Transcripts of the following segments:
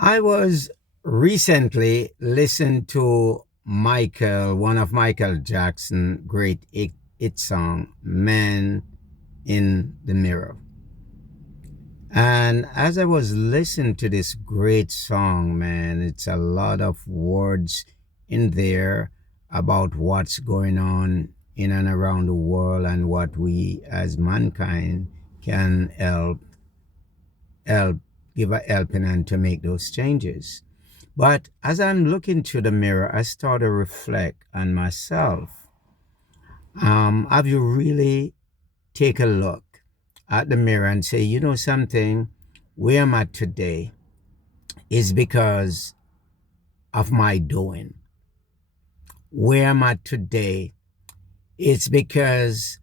I was recently listened to one of Michael Jackson' great hit song, "Man in the Mirror." And as I was listening to this great song, man, it's a lot of words in there about what's going on in and around the world and what we as mankind can help give a helping hand to make those changes. But as I'm looking through the mirror, I start to reflect on myself. Have you really take a look at the mirror and say, you know something, where I'm at today is because of my doing. Where I'm at today, it's because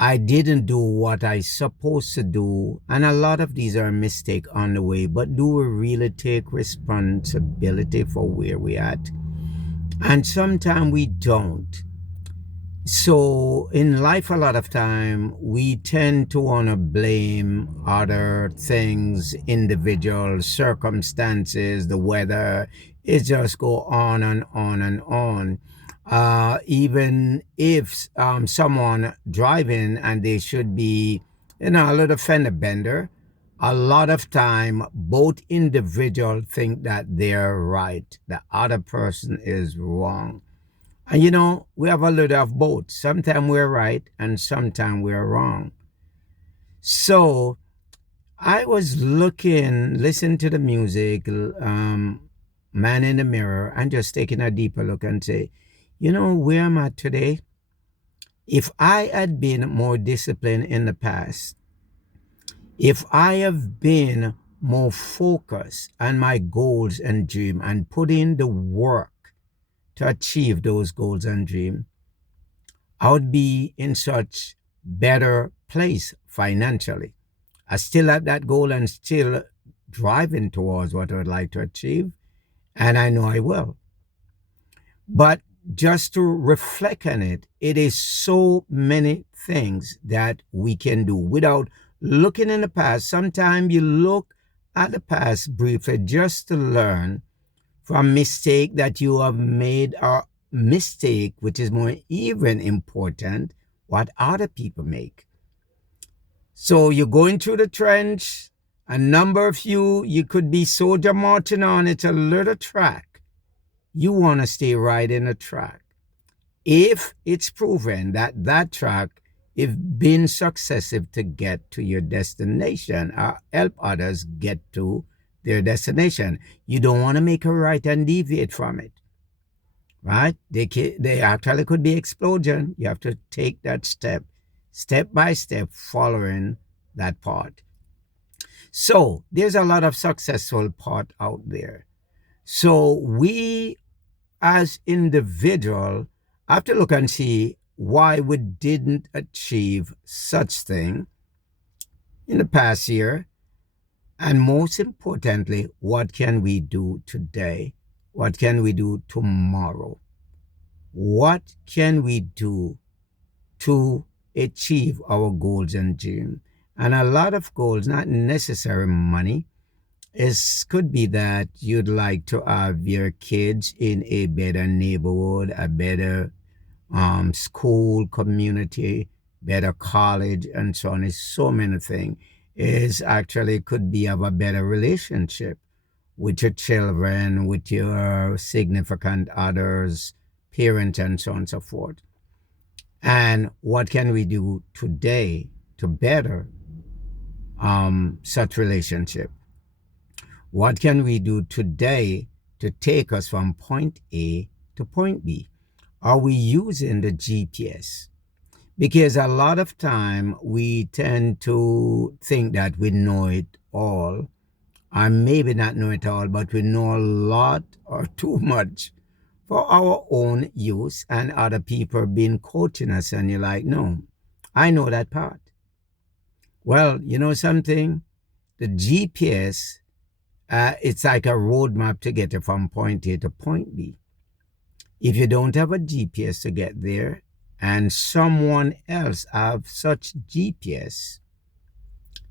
I didn't do what I supposed to do. And a lot of these are mistakes on the way, but do we really take responsibility for where we're at? And sometimes we don't. So in life, a lot of time we tend to want to blame other things, individuals, circumstances, the weather. It just go on and on and on. Even if someone driving and they should be, a little fender bender, a lot of time both individual think that they're right, the other person is wrong. And we have a lot of both. Sometimes we're right and sometimes we're wrong. So I was listening to the music, Man in the Mirror, and just taking a deeper look and say, where am I today? If I had been more disciplined in the past, if I have been more focused on my goals and dream and put in the work to achieve those goals and dream, I would be in such better place financially. I still have that goal and still driving towards what I would like to achieve, and I know I will. But just to reflect on it, it is so many things that we can do without looking in the past. Sometimes you look at the past briefly just to learn from mistake that you have made, or mistake, which is more even important, what other people make. So you're going through the trench, a number of you could be soldier marching on, it's a little track. You want to stay right in the track. If it's proven that that track is been successive to get to your destination or help others get to their destination, you don't want to make a right and deviate from it, right? They actually could be explosion. You have to take that step by step, following that path. So there's a lot of successful path out there. So we as individual have to look and see why we didn't achieve such thing in the past year, and most importantly, what can we do today? What can we do tomorrow? What can we do to achieve our goals and dreams? And a lot of goals, not necessarily money, is could be that you'd like to have your kids in a better neighborhood, a better school, community, better college, and so on. It's so many things. Is actually could be have a better relationship with your children, with your significant others, parents, and so on and so forth. And what can we do today to better such relationship? What can we do today to take us from point A to point B? Are we using the GPS? Because a lot of time we tend to think that we know it all, or maybe not know it all, but we know a lot or too much for our own use, and other people been coaching us, and you're like, no, I know that part. Well, you know something? The GPS, it's like a roadmap to get you from point A to point B. If you don't have a GPS to get there, and someone else have such GPS,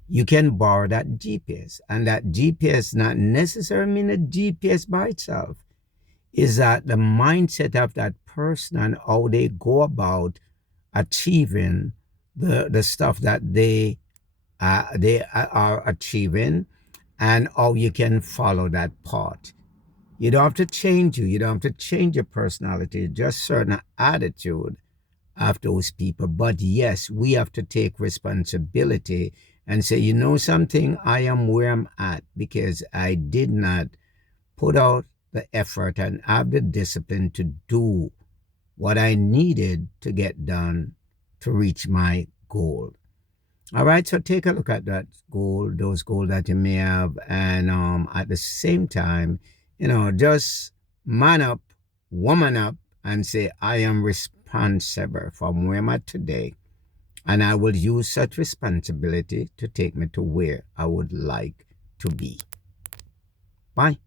you can borrow that GPS. And that GPS not necessarily mean a GPS by itself. Is that the mindset of that person and how they go about achieving the stuff that they are achieving, and how you can follow that path. You don't have to change you. You don't have to change your personality. Just certain attitude of those people. But yes, we have to take responsibility and say, you know something, I am where I'm at because I did not put out the effort and have the discipline to do what I needed to get done to reach my goal. All right, so take a look at that goal, those goals that you may have, and at the same time, just man up, woman up, and say, I am responsible from where I'm at today, and I will use such responsibility to take me to where I would like to be. Bye.